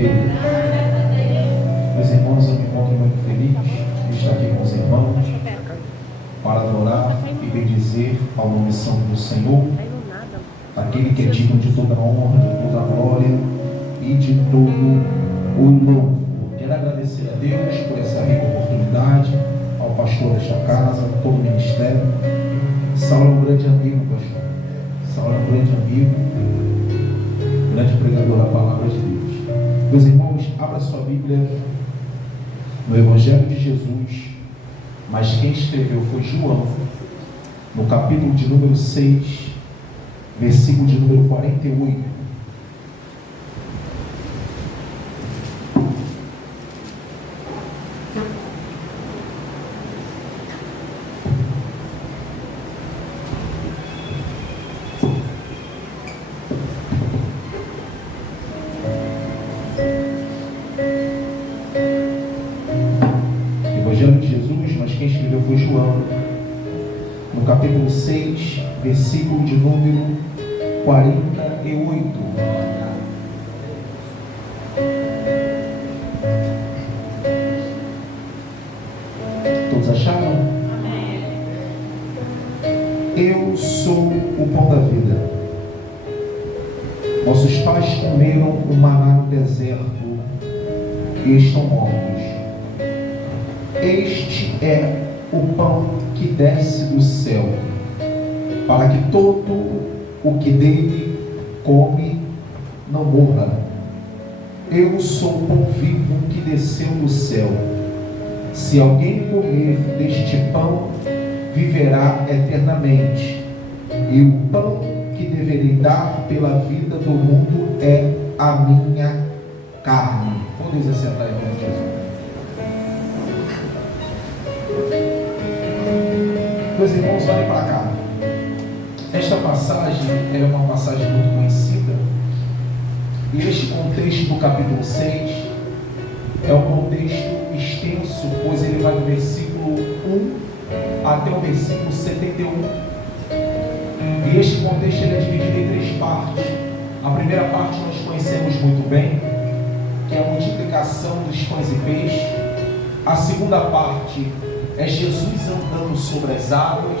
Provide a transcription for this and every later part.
Meus irmãos, eu me encontro muito feliz de estar aqui com os irmãos para adorar e bendizer ao nome santo do Senhor, aquele que é digno de toda a honra, de toda a glória e de todo o louvor. Quero agradecer a Deus por essa rica oportunidade, ao pastor desta casa, todo o ministério. Saulo é um grande amigo, pastor. Saulo é um grande amigo, grande pregador da palavra de Deus. Meus irmãos, abra sua Bíblia no Evangelho de Jesus, mas quem escreveu foi João, no capítulo de número 6, versículo de número 48. Evangelho de Jesus, mas quem escreveu foi João, no capítulo 6, versículo de número 48. Todos acharam? Amém. Eu sou o pão da vida. Nossos pais comeram o maná no deserto e estão mortos. Este é o pão que desce do céu, para que todo o que dele come não morra. Eu sou o pão vivo que desceu do céu. Se alguém comer deste pão, viverá eternamente. E o pão que deverei dar pela vida do mundo é a minha carne. Podem se sentar em nome de Jesus. Meus irmãos, olhem para cá. Esta passagem é uma passagem muito conhecida. E este contexto do capítulo 6 é um contexto extenso, pois ele vai do versículo 1 até o versículo 71. E este contexto ele é dividido em 3 partes. A primeira parte nós conhecemos muito bem, que é a multiplicação dos pães e peixes. A segunda parte é Jesus andando sobre as águas.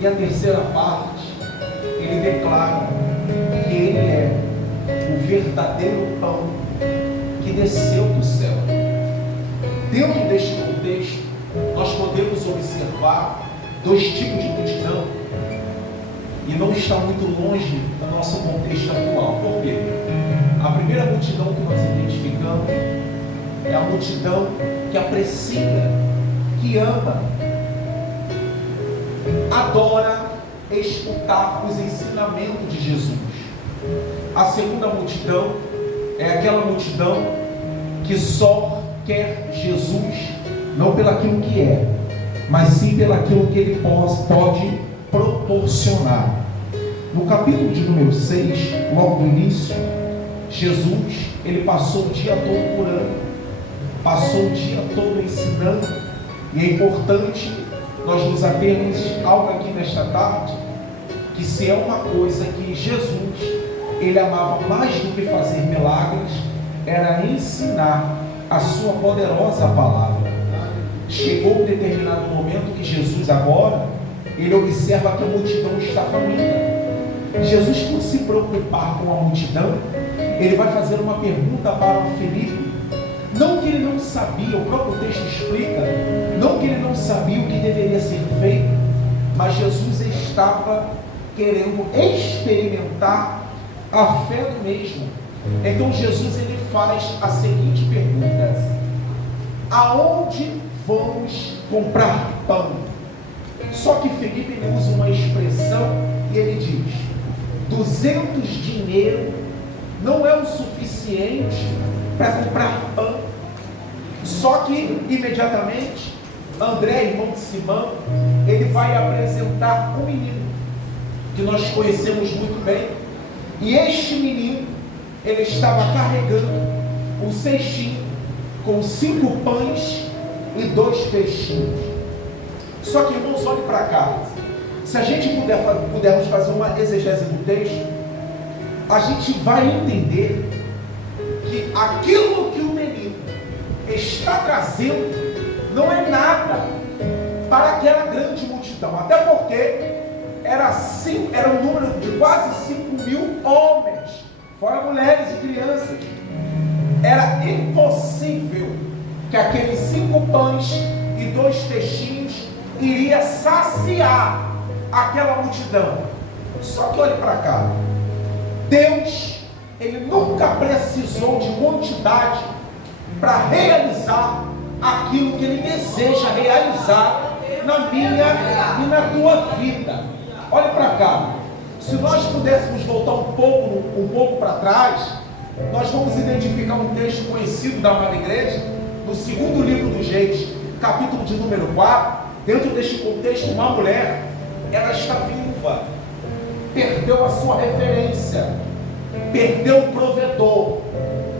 E a terceira parte, ele declara que ele é o verdadeiro pão que desceu do céu. Dentro deste contexto, nós podemos observar 2 tipos de multidão, e não está muito longe do nosso contexto atual. Por quê? A primeira multidão que nós identificamos é a multidão que aprecia, que ama, adora escutar os ensinamentos de Jesus. A segunda multidão é aquela multidão que só quer Jesus, não pelaquilo que é, mas sim pelaquilo que ele pode proporcionar. No capítulo de número 6, logo no início, Jesus, ele passou o dia todo curando, passou o dia todo ensinando. E é importante nós nos atermos algo aqui nesta tarde, que se é uma coisa que Jesus, ele amava mais do que fazer milagres, era ensinar a sua poderosa palavra. Chegou um determinado momento que Jesus agora, ele observa que a multidão está faminta. Jesus, por se preocupar com a multidão, ele vai fazer uma pergunta para o Filipe. Não que ele não sabia, o próprio texto explica, não que ele não sabia o que deveria ser feito, mas Jesus estava querendo experimentar a fé do mesmo. Então Jesus, ele faz a seguinte pergunta: aonde vamos comprar pão? Só que Felipe, ele usa uma expressão e ele diz: 200 dinheiro não é o suficiente para comprar pão. Só que imediatamente André, irmão de Simão, ele vai apresentar um menino que nós conhecemos muito bem. E este menino, ele estava carregando um cestinho com 5 pães e 2 peixinhos. Só que, irmãos, olhem para cá. Se a gente pudermos fazer uma exegese do texto, a gente vai entender que que aquilo que o menino está trazendo não é nada para aquela grande multidão, até porque era um número de quase 5.000 homens, fora mulheres e crianças. Era impossível que aqueles 5 pães e 2 peixinhos iria saciar aquela multidão. Só que olhe para cá, Deus, Ele nunca precisou de quantidade para realizar aquilo que Ele deseja realizar na minha e na tua vida. Olhe para cá, se nós pudéssemos voltar um pouco para trás, nós vamos identificar um texto conhecido da amada igreja, no 2º livro dos Reis, capítulo de número 4. Dentro deste contexto, uma mulher, ela está viúva, perdeu a sua referência, perdeu o provedor.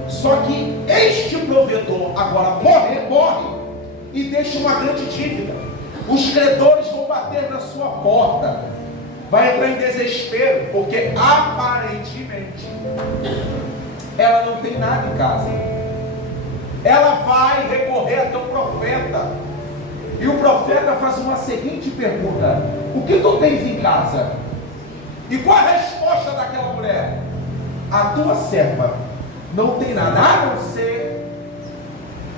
Só que este provedor agora morre e deixa uma grande dívida. Os credores vão bater na sua porta, vai entrar em desespero, porque aparentemente ela não tem nada em casa. Ela vai recorrer até o profeta, e o profeta faz uma seguinte pergunta: o que tu tens em casa? E qual a resposta daquela mulher? A tua serva não tem nada, a não ser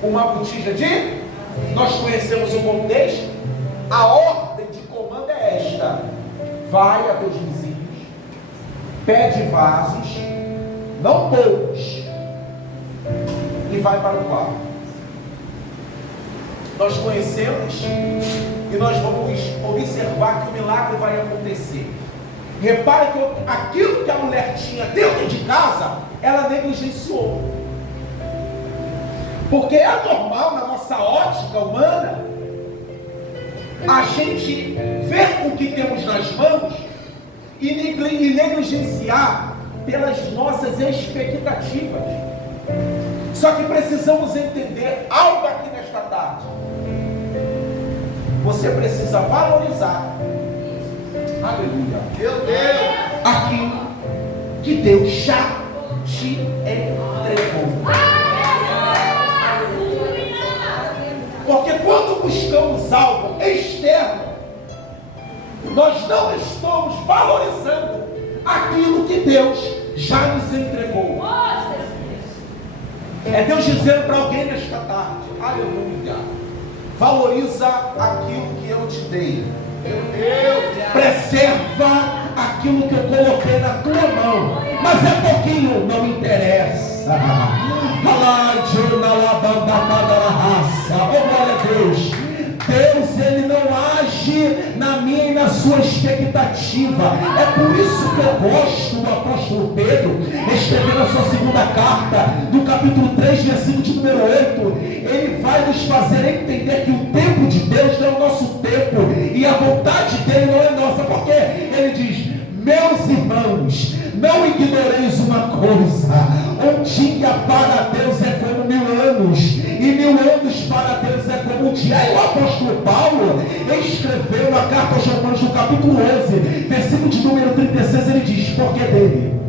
uma botija de... Nós conhecemos o contexto. A ordem de comando é esta: vai a teus vizinhos, pede vasos, não poucos, e vai para o quarto. Nós conhecemos e nós vamos observar que o milagre vai acontecer. Repare que aquilo que a mulher tinha dentro de casa, ela negligenciou. Porque é normal, na nossa ótica humana, a gente ver o que temos nas mãos e negligenciar pelas nossas expectativas. Só que precisamos entender algo aqui nesta tarde. Você precisa valorizar, aleluia, meu Deus, aquilo que Deus já te entregou. Porque quando buscamos algo externo, nós não estamos valorizando aquilo que Deus já nos entregou. É Deus dizendo para alguém nesta tarde, aleluia, valoriza aquilo que eu te dei. Preserva aquilo que eu coloquei na tua mão. Mas é pouquinho, não interessa. Oh, glória a Deus. Deus, Ele não age na minha e na sua expectativa. É por isso que eu gosto do apóstolo Pedro, escrevendo a sua 2ª carta, no capítulo 3, versículo de número 8. Ele vai nos fazer entender que o tempo de Deus não é o nosso tempo, e a vontade dele não é nossa. Porque ele diz: meus irmãos, não ignoreis uma coisa: um dia para Deus é como 1000 anos, e 1000 anos para Deus é como um dia. E o apóstolo Paulo escreveu na carta aos Romanos, no capítulo 11, versículo de número 36, ele diz: porque dele,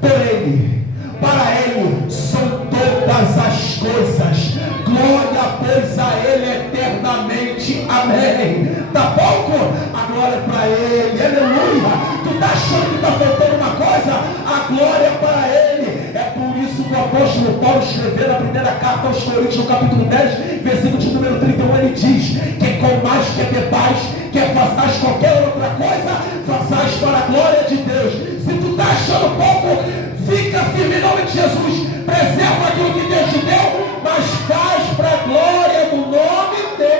por ele, para ele são todas as coisas, glória pois a ele eternamente, amém. Tá pouco? A glória é para ele, aleluia. Tu está achando que está faltando uma coisa? A glória é para ele. É por isso que o apóstolo Paulo escreveu na 1ª carta aos Coríntios, no capítulo 10, versículo de número 31, ele diz: que com mais que bebais, que façais qualquer outra coisa, façais para a glória de Deus. Se tu está achando pouco, fica firme em nome de Jesus. Preserva aquilo que Deus te deu, mas faz para a glória do nome de Deus.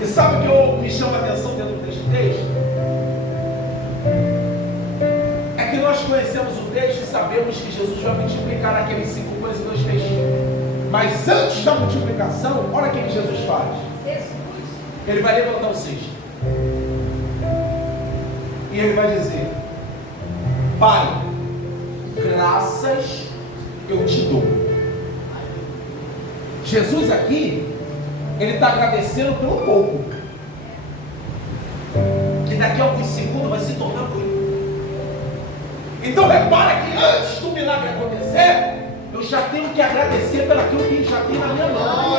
E sabe o que me chama a atenção dentro deste texto? É que nós conhecemos o texto e sabemos que Jesus vai multiplicar aqueles 5 pães e 2 peixinhos. Mas antes da multiplicação, olha o que Jesus faz. Ele vai levantar o cesto. E ele vai dizer: Pai, graças eu te dou. Jesus aqui, ele está agradecendo pelo pouco, que daqui a alguns segundos vai se tornar muito. Então repara que antes do milagre acontecer, eu já tenho que agradecer pelo aquilo que já tem na minha mão.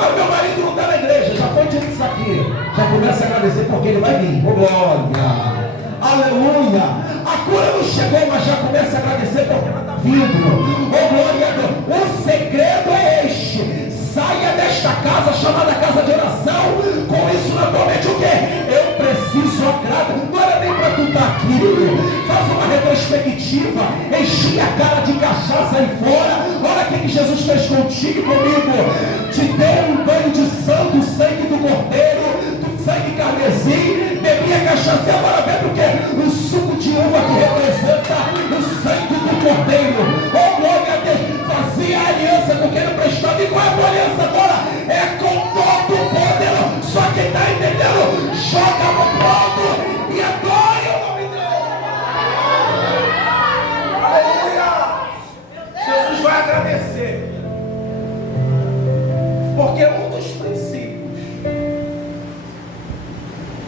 Mas meu marido não está na igreja, já foi dito isso aqui. Já começa a agradecer porque ele vai vir. Oh, glória! Aleluia! A cura não chegou, mas já começa a agradecer porque ela está vindo. Oh, glória a Deus! O segredo é este: saia desta casa chamada casa de oração com isso na tua mente. O quê? Eu preciso agradar. Não era nem para tu estar aqui. Faz uma retrospectiva, enchi a cara de cachaça aí fora. Olha o que Jesus fez contigo e comigo. Te deu um banho de santo, sangue do cordeiro, do sangue carmesim. Bebi a cachaça e agora bebe o quê? O suco de uva que representa o sangue do cordeiro. Oh, glória a Deus. Fazia aliança com quem não prestava. E qual é a tua aliança agora? É com todo o poder. Só quem está entendendo, joga no pronto e adore o nome dele. Aleluia! Jesus vai agradecer. Porque um dos princípios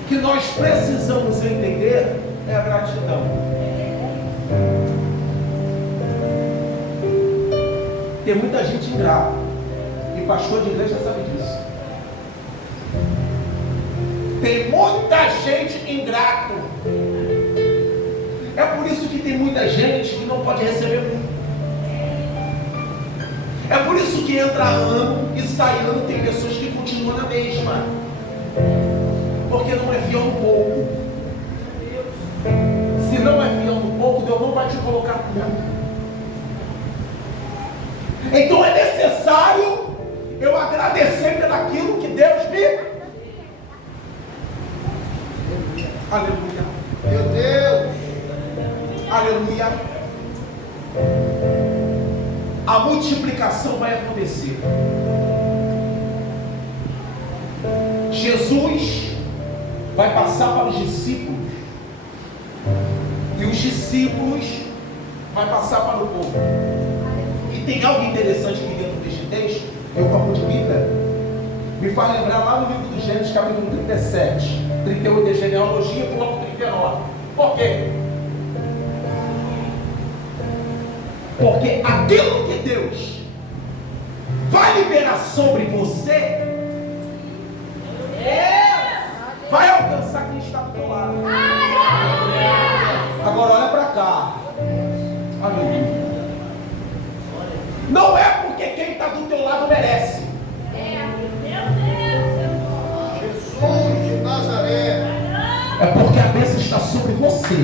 que nós precisamos entender é a gratidão. Tem muita gente ingrata, e pastor de igreja sabe disso. Tem muita gente ingrato. É por isso que tem muita gente que não pode receber muito. É por isso que entra ano e sai ano, tem pessoas que continuam na mesma. Porque não é fiel no pouco. Se não é fiel no pouco, Deus não vai te colocar tudo. Então é necessário eu agradecer pelaquilo que Deus me... Aleluia. Meu Deus. Aleluia. A multiplicação vai acontecer. Jesus vai passar para os discípulos. E os discípulos vai passar para o povo. E tem algo interessante aqui dentro deste texto, eu como de Bíblia, me faz lembrar lá no livro dos Gênesis, capítulo 37, 38 de genealogia, pula para 39. Por quê? Porque aquilo que Deus vai liberar sobre você vai alcançar quem está do teu lado. Agora olha para cá. Aleluia. Não é porque quem está do teu lado merece. Jesus de Nazaré. É porque a bênção está sobre você.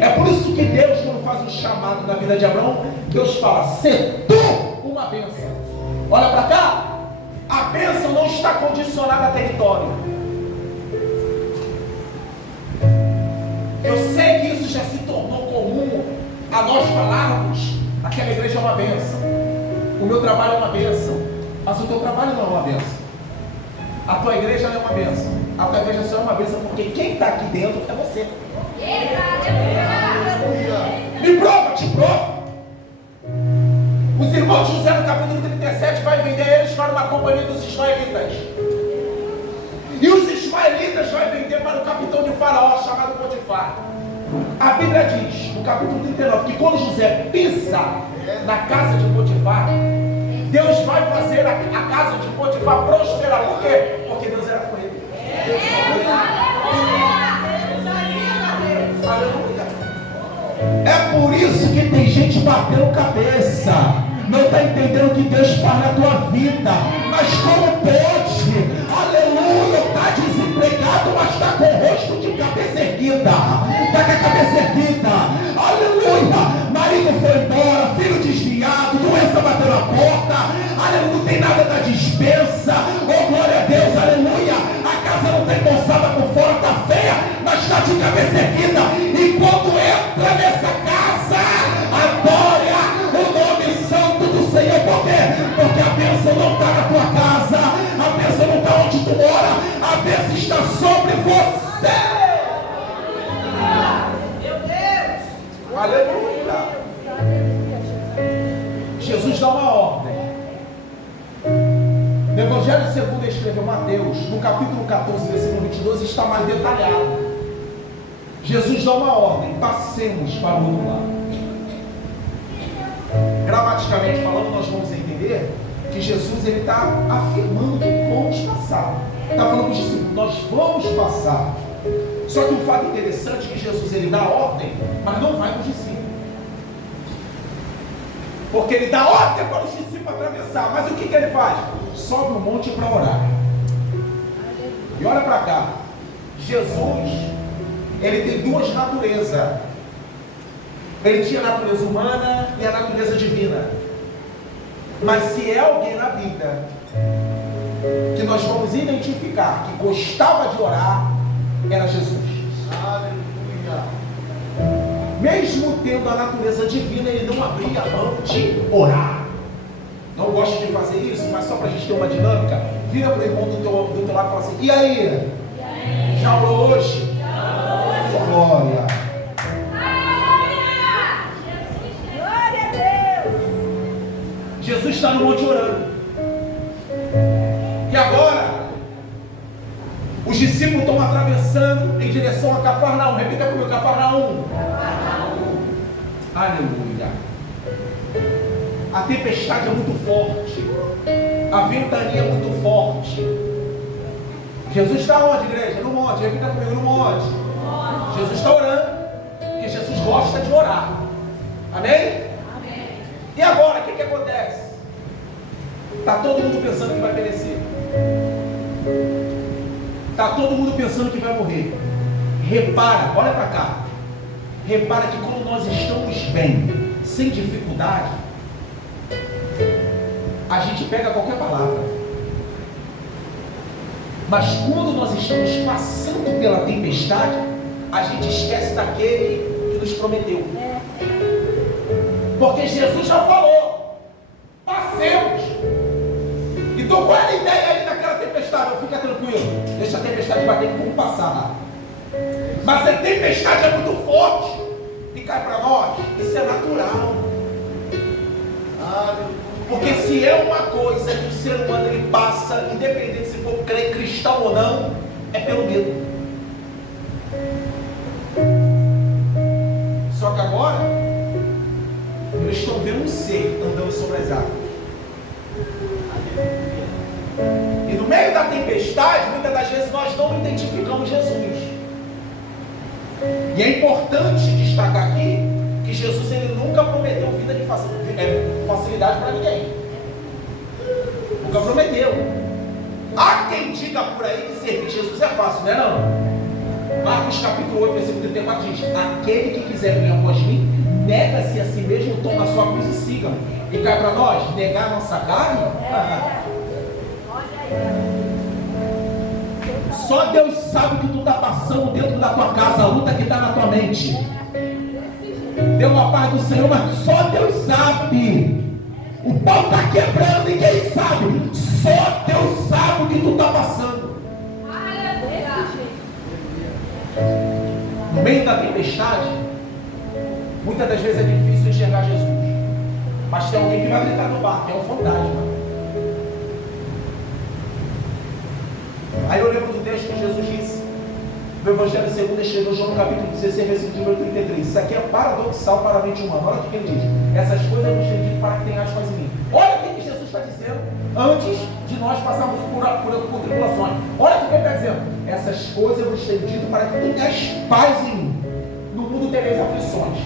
É por isso que Deus, quando faz um chamado na vida de Abraão, Deus fala: "Sê tu uma bênção". Olha para cá. A bênção não está condicionada a território. Eu sei que isso já se tornou comum a nós falarmos: aquela igreja é uma bênção, o meu trabalho é uma bênção. Mas o teu trabalho não é uma bênção. A tua igreja não é uma bênção. A tua igreja só é uma bênção porque quem está aqui dentro é você. Me prova, te provo. Os irmãos de José no capítulo 37 vai vender eles para uma companhia dos ismaelitas. E os ismaelitas vai vender para o capitão de Faraó chamado Potifar. A Bíblia diz no capítulo 39 que quando José pisa na casa de Potifar, Deus vai fazer a casa de Potifar prosperar. Por quê? Porque Deus era com ele. Aleluia. É por isso que tem gente batendo cabeça, não está entendendo o que Deus faz na tua vida. Mas como pode? Aleluia. Está desempregado, mas está com o rosto de cabeça erguida. Está com a cabeça erguida. Aleluia. Marido foi embora, filho desviado, doença bateu na porta. Aleluia. Não tem nada da dispensa. Oh, glória a Deus. Aleluia. A casa não está embolsada por fora, está feia, mas está de cabeça erguida. E quando entra nessa casa, adora o nome santo do Senhor. Por quê? Porque a bênção não está na tua casa, a bênção não está onde tu mora, a bênção está sobre você. Meu Deus! Aleluia! Jesus dá uma ordem. No Evangelho segundo escreveu Mateus, no capítulo 14, versículo 22, está mais detalhado. Jesus dá uma ordem: passemos para o outro lado. Gramaticalmente falando, nós vamos entender que Jesus está afirmando que vamos passar. Está falando para os discípulos: nós vamos passar. Só que um fato interessante é que Jesus ele dá ordem, mas não vai para os discípulos. Porque ele dá ordem para os discípulos atravessar. Mas o que ele faz? Sobe um monte para orar. E olha para cá. Jesus, ele tem duas naturezas. Ele tinha a natureza humana e a natureza divina. Mas se é alguém na Bíblia que nós vamos identificar que gostava de orar, era Jesus. Aleluia. Mesmo tendo a natureza divina, ele não abria a mão de orar. Não gosto de fazer isso, mas só para a gente ter uma dinâmica. Vira para o irmão do teu lado e fala assim: e aí? Já orou hoje? Glória. Glória a Deus. Jesus está no monte orando. E agora, os discípulos estão atravessando em direção a Cafarnaum. Repita comigo: Cafarnaum. Aleluia. A tempestade é muito forte. A ventania é muito forte. Jesus está onde, igreja? No monte. Repita comigo: no monte. Jesus está orando, porque Jesus gosta de orar. Amém? Amém. E agora, o que acontece? Está todo mundo pensando que vai perecer. Está todo mundo pensando que vai morrer. Repara, olha para cá. Repara que quando nós estamos bem, sem dificuldade, a gente pega qualquer palavra. Mas quando nós estamos passando pela tempestade, a gente esquece daquele que nos prometeu. Porque Jesus já falou: passemos. Então qual é a ideia aí daquela tempestade? Fica tranquilo, deixa a tempestade bater, que vamos passar. Mas a tempestade é muito forte e cai para nós. Isso é natural. Porque se é uma coisa que o ser humano ele passa, independente se for cristão ou não, é pelo medo. Só que agora eles estão vendo um ser andando sobre as águas. E no meio da tempestade, muitas das vezes nós não identificamos Jesus. E é importante destacar aqui que Jesus ele nunca prometeu vida de facilidade para ninguém. Nunca prometeu. Há quem diga por aí que servir Jesus é fácil, não é não? Marcos capítulo 8, versículo 34 diz: aquele que quiser vir após mim, nega-se a si mesmo, toma a sua cruz e siga. E cai para nós, negar a nossa carne? Só Deus sabe o que tu está passando dentro da tua casa, a luta que está na tua mente. Deu a paz do Senhor, mas só Deus sabe. O pau está quebrando, ninguém sabe. Só Deus sabe o que tu está passando. No meio da tempestade, muitas das vezes é difícil enxergar Jesus. Mas tem alguém que vai gritar no barco, é um fantasma. Aí eu lembro do texto que Jesus disse no Evangelho segundo escreveu João no capítulo 16, versículo número 33. Isso aqui é paradoxal para a mente humana. Olha o que ele diz: essas coisas eu vos tenho dito para que tenhas paz em mim. Olha o que Jesus está dizendo antes de nós passarmos por tribulações. Olha o que ele está dizendo: essas coisas eu vos tenho dito para que tenhas paz em mim. No mundo tereis aflições,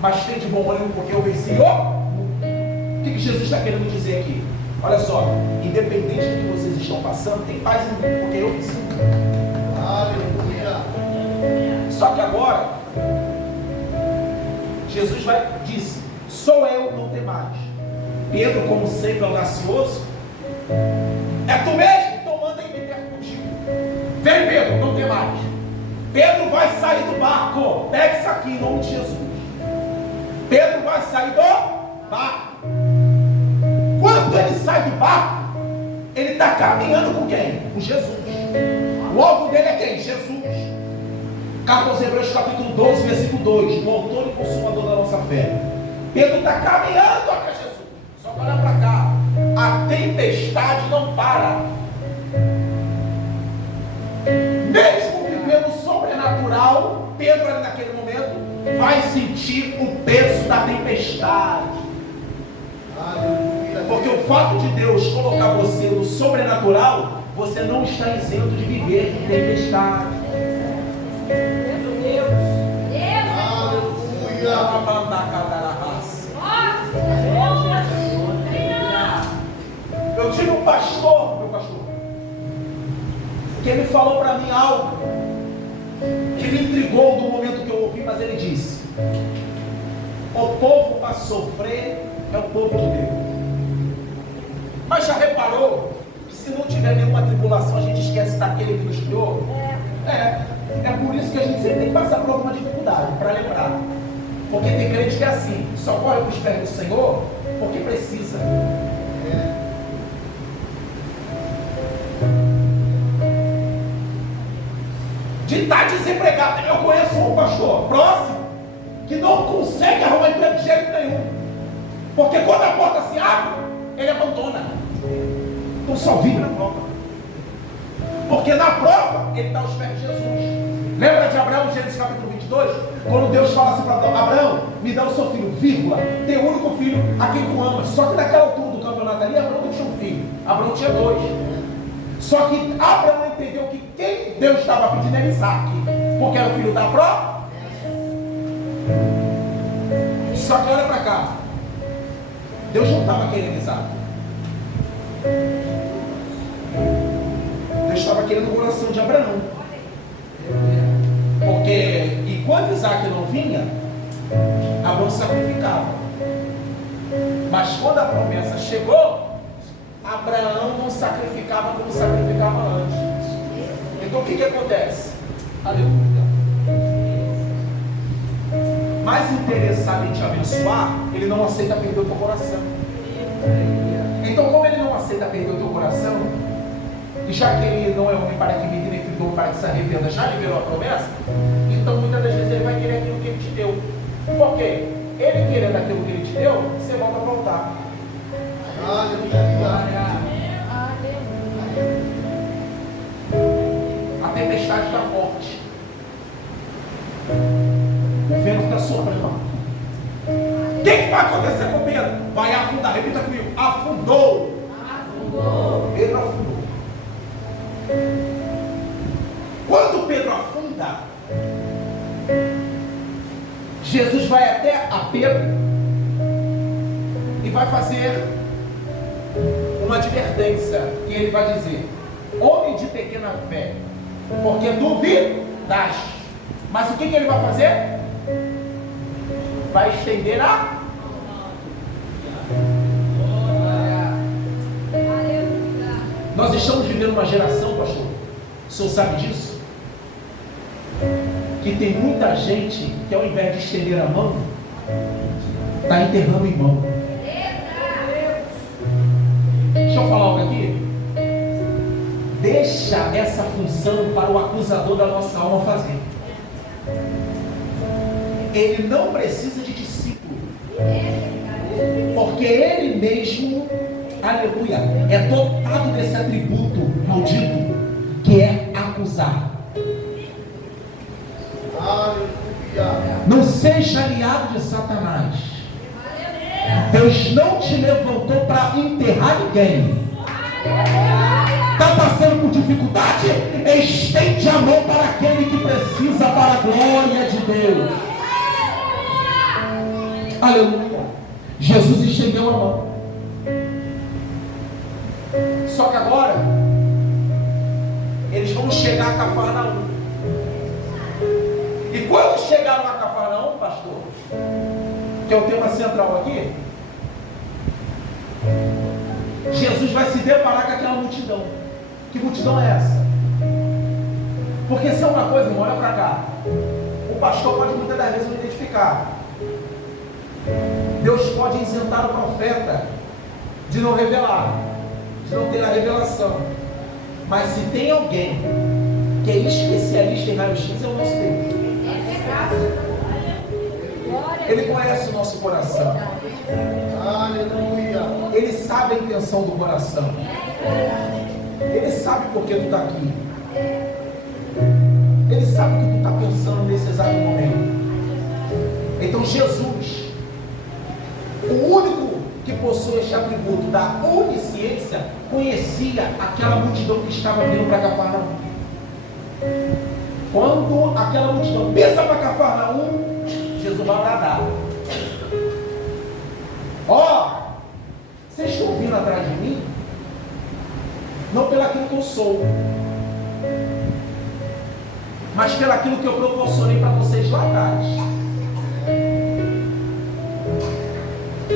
mas tem de bom ânimo, porque eu venci o mundo. O que Jesus está querendo dizer aqui? Olha só, independente do que vocês estão passando, tem paz em mim, porque eu venci o mundo. Aleluia. Só que agora Jesus disse: sou eu, não tem mais. Pedro, como sempre audacioso: é tu mesmo? Então manda ir meter contigo. Vem, Pedro, não tem mais. Pedro vai sair do barco. Pega isso aqui em nome de Jesus. Pedro vai sair do barco. Quando ele sai do barco, ele está caminhando com quem? Com Jesus. O alvo dele é quem? Jesus. Carta aos Hebreus capítulo 12, versículo 2. O autor e consumador da nossa fé. Pedro está caminhando até Jesus. Só que olha para cá. a tempestade não para. Mesmo vivendo o sobrenatural, Pedro ali naquele momento vai sentir o peso da tempestade. Porque o fato de Deus colocar você no sobrenatural, você não está isento de viver em tempestade. Eu tive um pastor, meu pastor, que ele falou para mim algo que me intrigou no momento que eu ouvi, mas ele disse: o povo para sofrer é o povo de Deus. Mas já reparou que se não tiver nenhuma tribulação, a gente esquece daquele que nos criou? É por isso que a gente sempre tem que passar por alguma dificuldade, para lembrar. Porque tem crente que é assim, só corre para os pés do Senhor porque precisa. De estar desempregado. Eu conheço um pastor próximo que não consegue arrumar emprego de jeito nenhum. Porque quando a porta se abre, ele abandona. Então só vive na prova. Porque na prova, ele está aos pés de Jesus. Lembra de Abraão, Gênesis capítulo 22? Quando Deus fala assim para Abraão: me dá o seu filho, vírgula, tem o único filho a quem tu amas. Só que naquela altura do campeonato ali, Abraão não tinha um filho, Abraão tinha 2. Só que Abraão entendeu que quem Deus estava pedindo era Isaac, porque era o filho da prova. Só que olha para cá, Deus não estava querendo Isaac. Deus estava querendo o coração de Abraão. Porque enquanto Isaac não vinha, Abraão sacrificava. Mas quando a promessa chegou, Abraão não sacrificava como sacrificava antes. Então o que acontece? Aleluia. Mais interessado em te abençoar, ele não aceita perder o teu coração. Então, como ele não aceita perder o teu coração, e já que ele não é homem para que me dê filho para que se arrependa, já liberou a promessa, então muitas das vezes ele vai querer aquilo que ele te deu. Por quê? Ele querendo aquilo que ele te deu, você volta a voltar. A tempestade está forte. O vento está soprando. O que vai acontecer com Pedro? Vai afundar. Repita comigo. Afundou. Pedro afundou. Quando Pedro afunda, Jesus vai até a Pedro e vai fazer uma advertência. E ele vai dizer: homem de pequena fé, porque duvidaste. Mas o que ele vai fazer? Vai estender a... Nós estamos vivendo uma geração, pastor, o senhor sabe disso? Que tem muita gente que ao invés de estender a mão, está enterrando em mão. Deixa eu falar algo aqui. Deixa essa função para o acusador da nossa alma fazer. Ele não precisa de discípulo, porque ele mesmo, aleluia, é dotado desse atributo maldito, que é acusar. Não seja aliado de Satanás. Deus não te levantou para enterrar ninguém. Está passando por dificuldade? Estende a mão para aquele que precisa, para a glória de Deus. Aleluia. Jesus estendeu a mão. Só que agora eles vão chegar a Cafarnaum. E quando chegaram a Cafarnaum, pastor, que é o tema central aqui, Jesus vai se deparar com aquela multidão. Que multidão é essa? Porque se é uma coisa, irmão, olha para cá. O pastor pode muitas das vezes não identificar. Deus pode isentar o profeta de não revelar, de não ter a revelação. Mas se tem alguém que é especialista em raio-x, é o nosso Deus. Ele conhece o nosso coração. Aleluia. Ele sabe a intenção do coração. Ele sabe por que tu está aqui. Ele sabe o que tu está pensando nesse exato momento. Então Jesus, o único que possui este atributo da onisciência, conhecia aquela multidão que estava vindo para Cafarnaum. Quando aquela multidão pensa para Cafarnaum, Jesus vai bradar: ó, vocês estão vindo atrás de mim? Não pelaquilo que eu sou, mas pelaquilo que eu proporcionei para vocês lá atrás.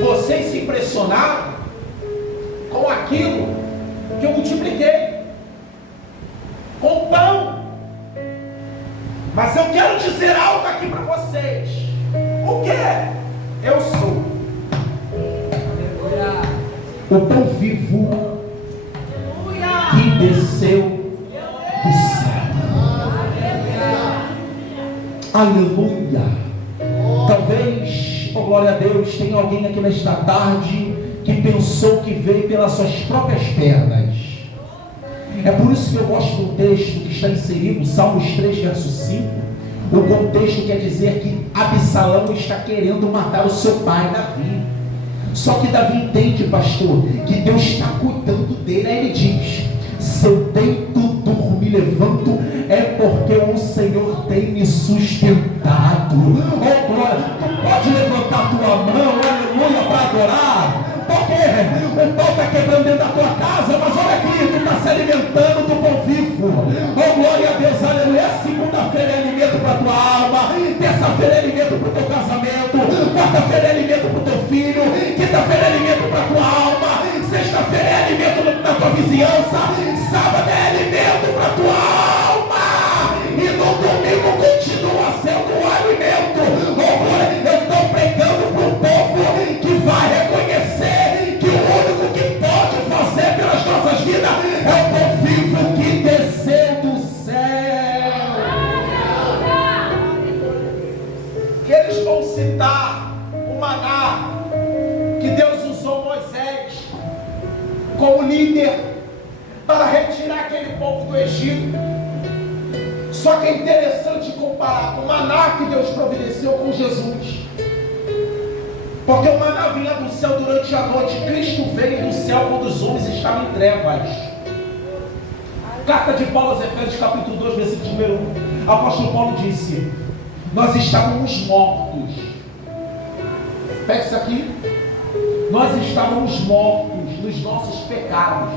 Vocês se impressionaram com aquilo que eu multipliquei, com o pão. Mas eu quero dizer algo aqui para vocês. O que é? Eu sou o pão vivo que desceu do céu. Aleluia. Talvez, oh glória a Deus, tenha alguém aqui nesta tarde que pensou que veio pelas suas próprias pernas. É por isso que eu gosto do texto que está inserido, Salmos 3, verso 5. O contexto quer dizer que Absalão está querendo matar o seu pai, Davi. Só que Davi entende, pastor, que Deus está cuidando dele. Aí ele diz: se eu deito, durmo, me levanto, é porque o Senhor tem me sustentado. Oh glória, tu pode levantar tua mão, aleluia, para adorar. Porque o pão está quebrando dentro da tua casa, mas olha aqui, tu está se alimentando do pão vivo. Oh glória a Deus, aleluia. Segunda-feira é alimento para a tua alma, terça-feira é alimento para o teu casamento, quarta-feira é alimento para o teu filho, quinta-feira é alimento para a tua alma, sexta-feira é alimento para a tua vizinhança, sábado é alimento para a tua alma, e no domingo continua sendo um alimento. Oh glória, eu estou pregando para o povo que vai reconhecer que o único que pode fazer pelas nossas vidas é o pão vivo que desceu do céu. Que eles vão citar o maná que Deus usou Moisés como líder para retirar aquele povo do Egito. Só que é interessante comparar o maná que Deus providenciou com Jesus. Porque o maná vinha do céu durante a noite. Cristo veio do céu quando os homens estavam em trevas. Carta de Paulo aos Efésios, capítulo 2, versículo número 1. Apóstolo Paulo disse: nós estávamos mortos. Pega isso aqui. Nós estávamos mortos nos nossos pecados,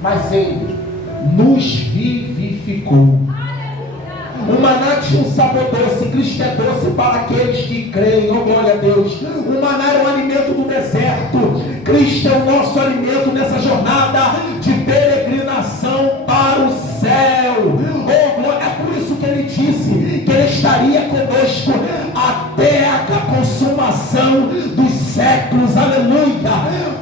mas Ele nos vivificou. O maná tinha um sabor doce. Cristo é doce para aqueles que creem. Oh glória a Deus. O maná era um alimento do deserto. Cristo é o nosso alimento nessa jornada de peregrinação para o céu. Oh glória. É por isso que ele disse que ele estaria conosco até a consumação dos séculos. Aleluia.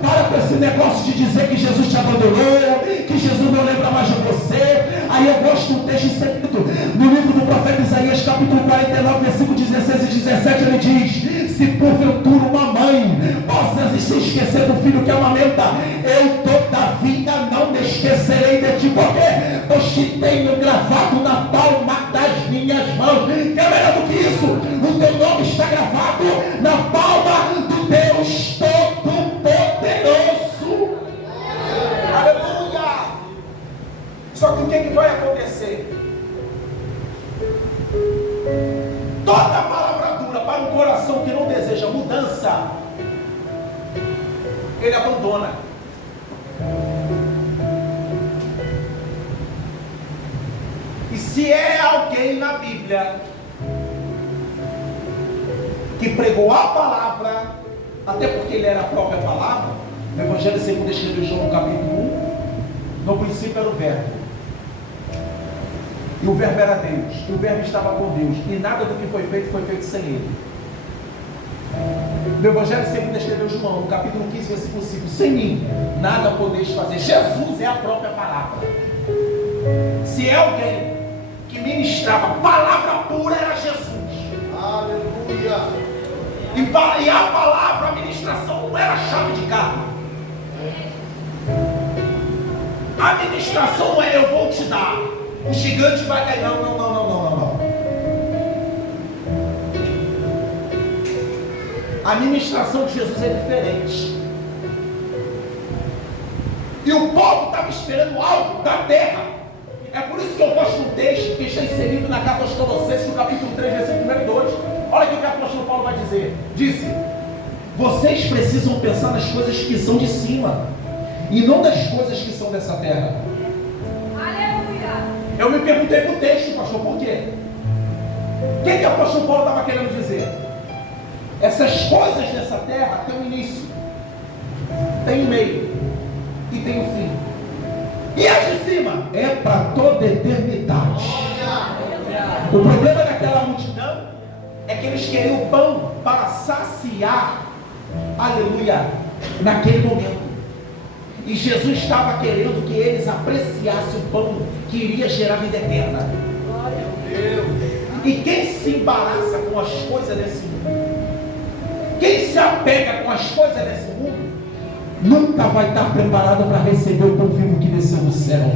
Para com esse negócio de dizer que Jesus te abandonou, que Jesus não lembra mais de você. Aí eu gosto do texto inserido no livro do profeta Isaías, capítulo 49, versículo 16 e 17. Ele diz: se porventura uma mãe possa se esquecer do filho que amamenta, eu todavia não me esquecerei de ti, porque eu te tenho gravado na palma das minhas mãos. Que é melhor do que isso? O teu nome está gravado na palma do Deus Todo-Poderoso. Aleluia! Só que o que vai acontecer? Toda palavra dura para um coração que não deseja mudança, ele abandona. E se é alguém na Bíblia que pregou a palavra, até porque ele era a própria palavra, no Evangelho segundo escreveu João no capítulo 1, no princípio era o Verbo. E o Verbo era Deus, e o Verbo estava com Deus, e nada do que foi feito sem Ele. No Evangelho segundo escreveu João, no capítulo 15, versículo 5: sem mim, nada podeis fazer. Jesus é a própria palavra. Se é alguém que ministrava palavra pura, era Jesus. Aleluia. E a palavra, a ministração não era chave de carne. A ministração não é eu vou te dar, o gigante vai cair. Não. A ministração de Jesus é diferente. E o povo estava esperando algo da terra. É por isso que eu gosto do texto que está inserido na carta aos Colossenses, no capítulo 3, versículo 1 e 2. Olha o que o apóstolo Paulo vai dizer. Disse: vocês precisam pensar nas coisas que são de cima e não das coisas que são dessa terra. Aleluia. Eu me perguntei no texto, pastor, por quê? O que o apóstolo Paulo estava querendo dizer? Essas coisas dessa terra têm um início, tem um meio e tem um fim. E as de cima é para toda eternidade. O problema daquela multidão é que eles queriam pão para saciar, aleluia, naquele momento. E Jesus estava querendo que eles apreciassem o pão que iria gerar vida eterna. E quem se embaraça com as coisas desse mundo, quem se apega com as coisas desse mundo, nunca vai estar preparado para receber o pão vivo que desceu do céu.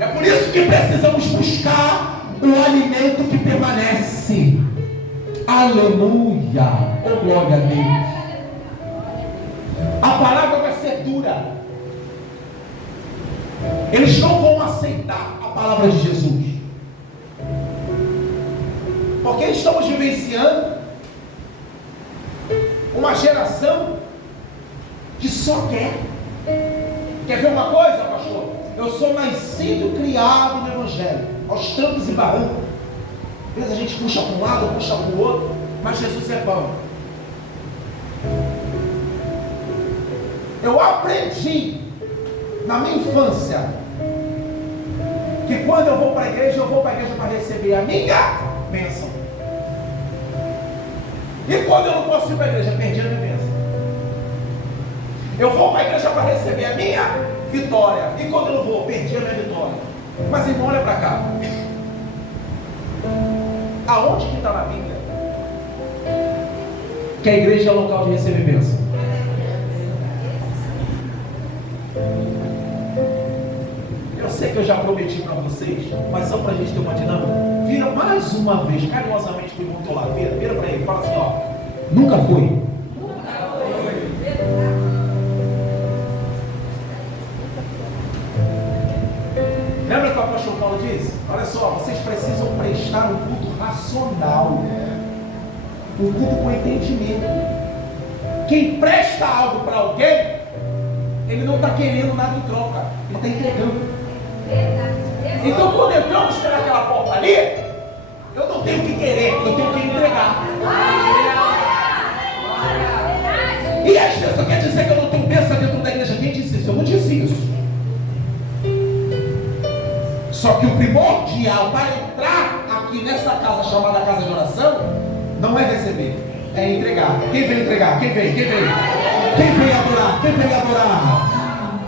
É por isso que precisamos buscar o alimento que permanece. Aleluia! Oh, glória a Deus! A palavra vai ser dura. Eles não vão aceitar a palavra de Jesus, porque estamos vivenciando uma geração que só quer. Quer ver uma coisa, pastor? Eu sou nascido, criado no Evangelho, aos trancos e barrancos. Às vezes a gente puxa para um lado, puxa para o outro, mas Jesus é bom. Eu aprendi na minha infância que quando eu vou para a igreja, eu vou para a igreja para receber a minha bênção. E quando eu não posso ir para a igreja, perdi a minha bênção. Eu vou para a igreja para receber a minha vitória. E quando eu não vou, perdi a minha vitória. Mas irmão, olha para cá. Aonde que está na Bíblia que a igreja é o local de receber bênção? Eu sei que eu já prometi para vocês, mas só para a gente ter uma dinâmica. Vira mais uma vez, carinhosamente, para o irmão do teu lado. Vira para ele, fala assim, ó. Nunca foi. Lembra que o apóstolo Paulo disse? Olha só, vocês precisam prestar um culto racional, um culto com entendimento. Quem presta algo para alguém, ele não está querendo nada em troca, ele está entregando. Então quando entramos pelaquela porta ali, eu não tenho que querer, eu tenho que entregar. E às vezes eu quero dizer que eu não tenho bênção dentro da igreja. Quem disse isso? Eu não disse isso. Só que o primordial para entrar aqui nessa casa chamada casa de oração não é receber, é entregar. Quem veio entregar? Quem veio? Quem veio? Quem veio adorar? Quem veio adorar?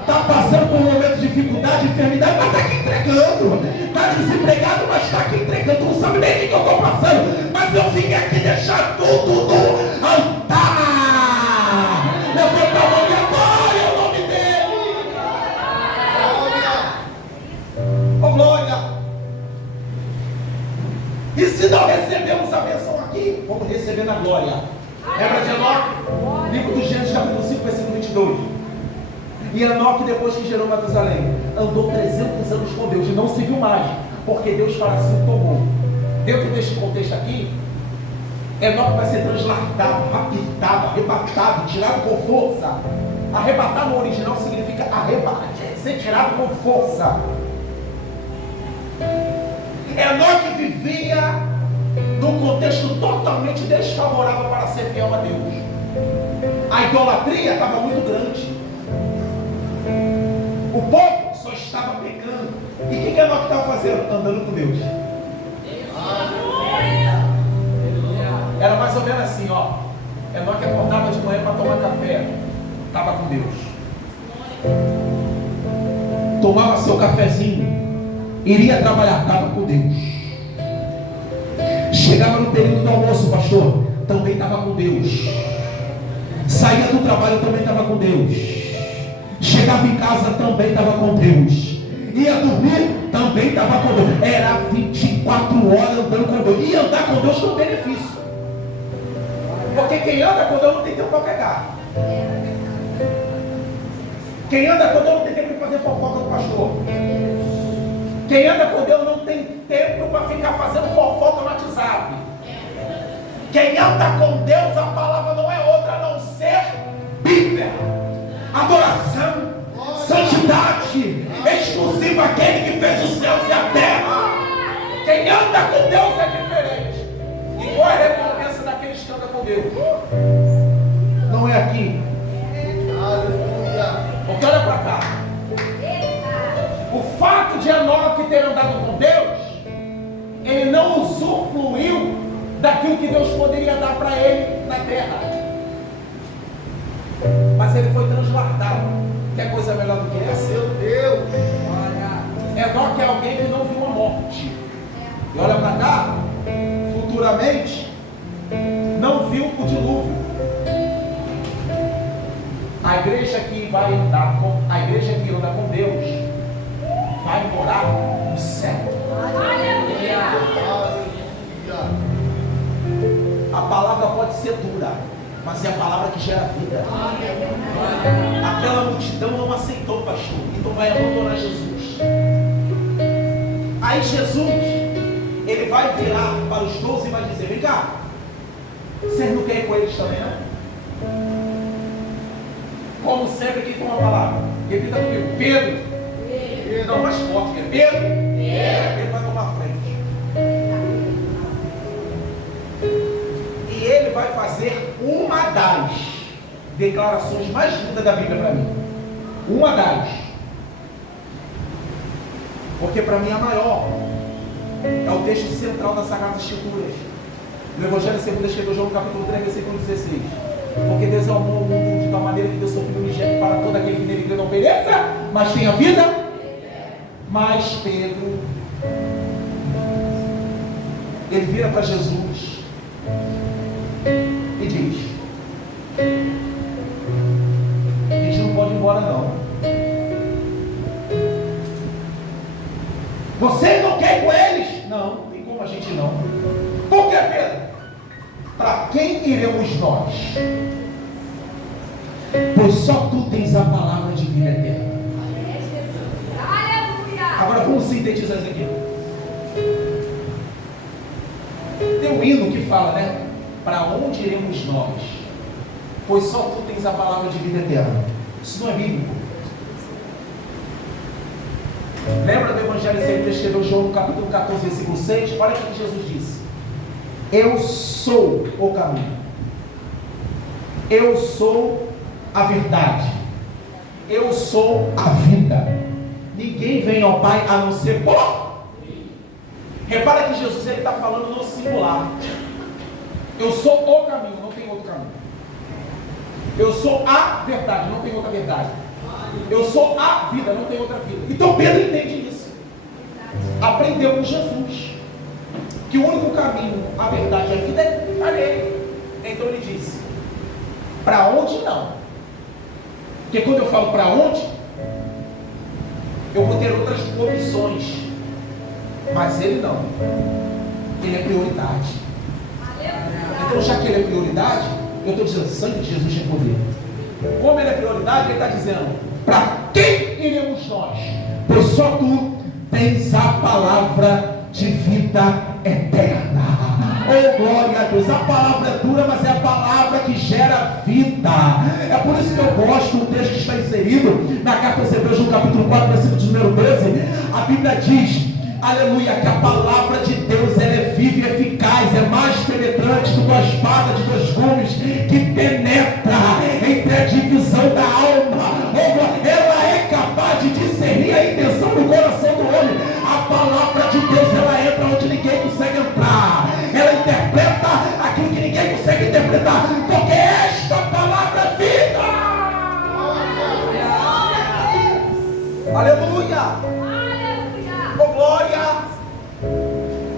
Está passando por um momento de dificuldade, enfermidade, mas está aqui entregando. Está desempregado, mas está aqui entregando. Não sabe nem o que eu estou passando, mas eu vim aqui deixar tudo no altar. Levanta a mão e adore o nome dele. Oh, glória. E se não recebemos a bênção aqui, vamos receber na glória. Lembra de Enoque? Livro do Gênesis, capítulo 5, versículo 22. E Enoque, depois que gerou Matusalém, andou 300 anos com Deus e não se viu mais, porque Deus para si o tomou. Dentro deste contexto aqui, Enoque vai ser transladado, raptado, arrebatado, tirado com força. Arrebatar no original significa arrebatar, ser tirado com força. Enoque vivia num contexto totalmente desfavorável para ser fiel a Deus. A idolatria estava muito grande. O povo só estava pecando. E o que Enoque estava fazendo? Andando com Deus. Era mais ou menos assim, ó. Enoque acordava de manhã para tomar café. Estava com Deus. Tomava seu cafezinho. Iria trabalhar. Estava com Deus. Chegava no período do almoço, pastor. também estava com Deus. Saía do trabalho, também estava com Deus. Chegava em casa, também estava com Deus. Ia dormir, também estava com Deus. Era 24 horas andando com Deus. E andar com Deus tem um benefício. Porque quem anda com Deus não tem tempo para pegar. Quem anda com Deus não tem tempo para fazer fofoca do pastor. Quem anda com Deus não tem tempo para ficar fazendo fofoca no WhatsApp. Quem anda com Deus, a palavra não é outra a não ser Bíblia, adoração, santidade, exclusiva aquele que fez os céus e a terra. Quem anda com Deus é diferente. E qual é a recompensa daqueles que andam com Deus? Não é aqui. Porque olha para cá. O fato de Enoque ter andado com Deus, ele não usufruiu daquilo que Deus poderia dar para ele na terra. Mas ele foi transladado. Quer coisa melhor do que essa? Meu Deus! Enoque é alguém que não viu a morte. E olha para cá, futuramente, não viu o dilúvio. A igreja que vai andar com, a igreja que anda com Deus, vai morar no céu. A palavra pode ser dura, mas é a palavra que gera vida. Aquela multidão não aceitou o pastor, então vai abandonar Jesus. Aí Jesus, ele vai virar para os 12 e vai dizer: vem cá, vocês não querem com eles também, não? Como sempre, quem toma a palavra? Repita comigo: Pedro. Não, mais forte, Pedro. Ele vai tomar a frente. E ele vai fazer uma das declarações mais lindas da Bíblia para mim. Uma das. Porque para mim a maior é o texto central das Sagradas Escrituras. No Evangelho segundo escreveu João capítulo 3, versículo 16. Porque Deus amou o mundo de tal maneira que Deus seu Filho unigênito para todo aquele que nele crê não pereça, mas tenha vida. Mas Pedro, ele vira para Jesus e diz: a gente não pode ir embora não. Vocês não querem com eles? Não, tem como a gente não. Por que, Pedro? Para quem iremos nós? Pois só tu tens a palavra de vida eterna. Agora vamos sintetizar isso aqui. Tem um hino que fala, né? Para onde iremos nós? Pois só tu tens a palavra de vida eterna. Isso não é bíblico. Lembra do Evangelho segundo escreveu João no capítulo 14, versículo 6? Olha o que Jesus disse: eu sou o caminho, eu sou a verdade, eu sou a vida. Ninguém vem ao Pai a não ser por mim. Repara que Jesus está falando no singular. Eu sou o caminho, não tem outro caminho. Eu sou a verdade, não tem outra verdade. Eu sou a vida, não tem outra vida. Então Pedro entende isso. Aprendeu com Jesus que o único caminho, a verdade e a vida é para ele. Então ele disse: para onde não? Porque quando eu falo para onde, eu vou ter outras opções, mas ele não. Ele é prioridade. Então, já que ele é prioridade, eu estou dizendo: sangue de Jesus tem poder. Como ele é prioridade, ele está dizendo: para quem iremos nós? Pois só tu tens a palavra de vida eterna. Oh, glória a Deus. A palavra é dura, mas é a palavra que gera vida. É por isso que eu gosto do texto que está inserido na carta aos Hebreus, no capítulo 4, versículo de número 13. A Bíblia diz, aleluia, que a palavra de Deus, ela é viva e eficaz, é mais penetrante do que a espada de dois gumes, que penetra entre a divisão da alma. Oh, ela é capaz de discernir a intenção do coração do homem. A palavra de Deus, ela entra onde ninguém consegue entrar. Ela interpreta aquilo que ninguém consegue interpretar, porque esta palavra é vida. Aleluia. Oh, glória.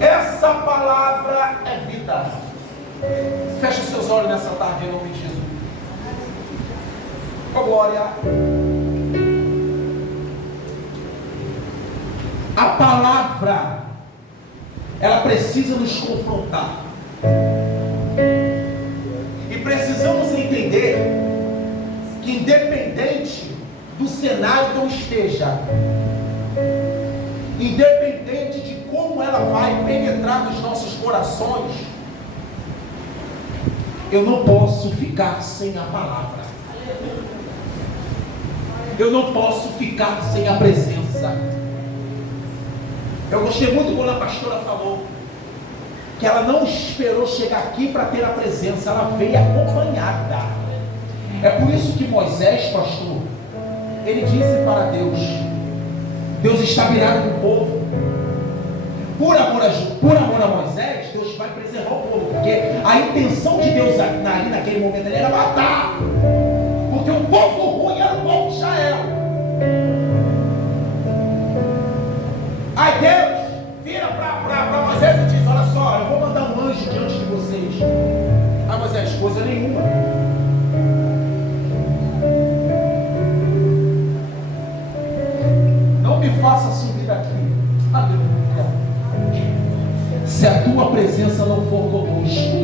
Essa palavra é vida. Feche os seus olhos nessa tarde em nome de Jesus. Oh, glória. A palavra, ela precisa nos confrontar. E precisamos entender que, independente do cenário que eu esteja, independente de como ela vai penetrar nos nossos corações, eu não posso ficar sem a palavra. Eu não posso ficar sem a presença. Eu gostei muito quando a pastora falou que ela não esperou chegar aqui para ter a presença, ela veio acompanhada. É por isso que Moisés, pastor, ele disse para Deus: Deus está virado do povo. Por amor a Moisés, Deus vai preservar o povo, porque a intenção de Deus ali naquele momento ali era matar, porque o povo ruim era o povo de Israel. Aí Deus vira para Moisés e diz: olha só, eu vou mandar um anjo diante de vocês. Aí Moisés: coisa nenhuma. Não me faça subir daqui. Aleluia. Se a tua presença não for conosco,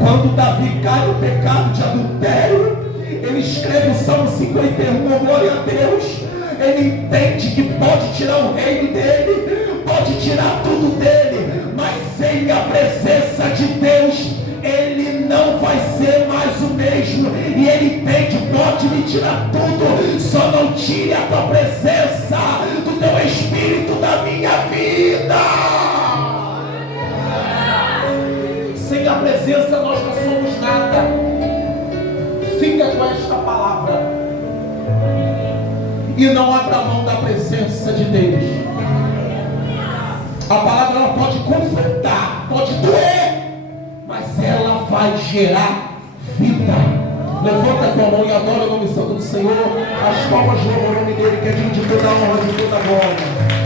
quando Davi cai no pecado de adultério, ele escreve o Salmo 51, glória a Deus. Ele entende que pode tirar o reino dele, pode tirar tudo dele, mas sem a presença de Deus, ele não vai ser mais o mesmo. E ele entende: pode me tirar tudo, só não tire a tua presença do teu Espírito da minha vida. Sem a presença nós não somos nada. Fica com esta palavra e não abra mão da presença de Deus. A palavra ela pode confrontar, pode doer, mas ela vai gerar vida. Levanta a tua mão e adora o nome santo do Senhor. As palmas louvam o nome dele, que é digno de toda a honra, de toda a glória.